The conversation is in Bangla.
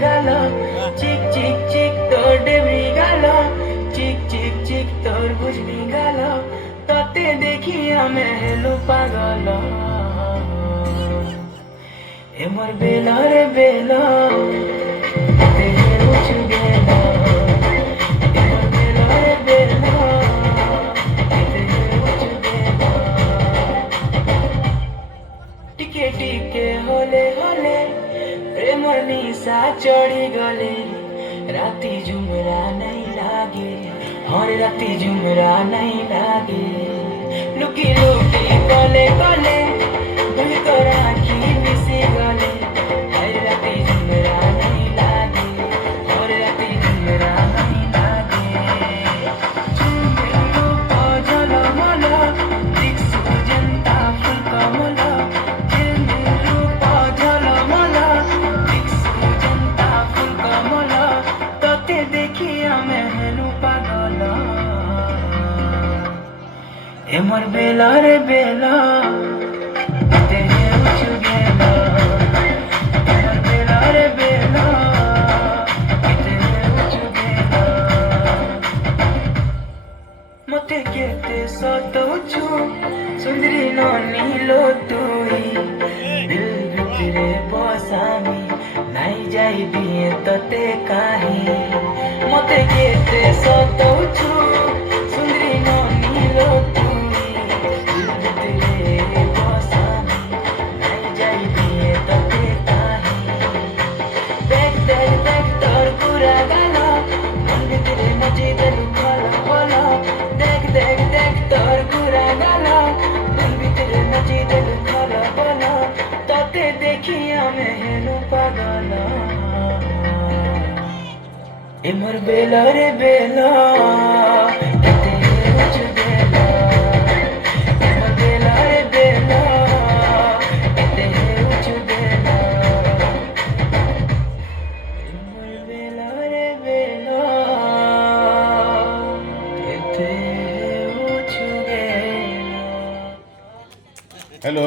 গেল চিক চিক চিক তোর ডেবরি গেল চিক চিক চিক তোর বুঝবি গেল তাতে দেখি আমি হেলু পাগল এমর বেলা রে বেলা তাতে উঠু গেল এমর বেলা রে বেলা তাতে উঠু গেল টিকে টিকে হলে হলে প্রেমর নিশা চढ़ी গলে রাতি ঝুমরা নাই লাগে হর রাতি ঝুমরা নাই লাগে লুকি লুকি কলে কলে ভুল করে আঁখি মিশি গলে হর রাতি ঝুমরা নাই লাগে হর রাতি ঝুমরা নাই লাগে ঝুমরা রূপ ঝলমল দিক্সু জনতা ফুল কমল ঝুমরা রূপ ঝলমল দিক্সু জনতা ফুল কমল তোতে দেখি আমি হেলু পাগল এমর বেলা রে বেলা তাতে উঠু গেল এমর বেলা রে বেলা তাতে উঠু গেল মতে কেতে সতৌছু সুন্দরী ননিলো তুই দিল ভিতরে বসামি নাই যাইবি তোতে কাহি মতে কেতে সতৌছু সুন্দরী ননিলো তুই দিল ভিতরে বসামি নাই যাইবি তোতে কাহি দেখ দেখ দেখ তোর পুরা গেল মন ভিতরে মচে দিল খলা খলা দেখ দেখ দেখ তোর পুরা গেল মন ভিতরে মচে দিল খলা খলা তাতে দেখি আমি হেলু পাগল এমর বেলা রে বেলা তাতে উঠু গেল এমর বেলা রে বেলা তাতে উঠু গেল এমর বেলা রে বেলা তাতে উঠু গেল হ্যালো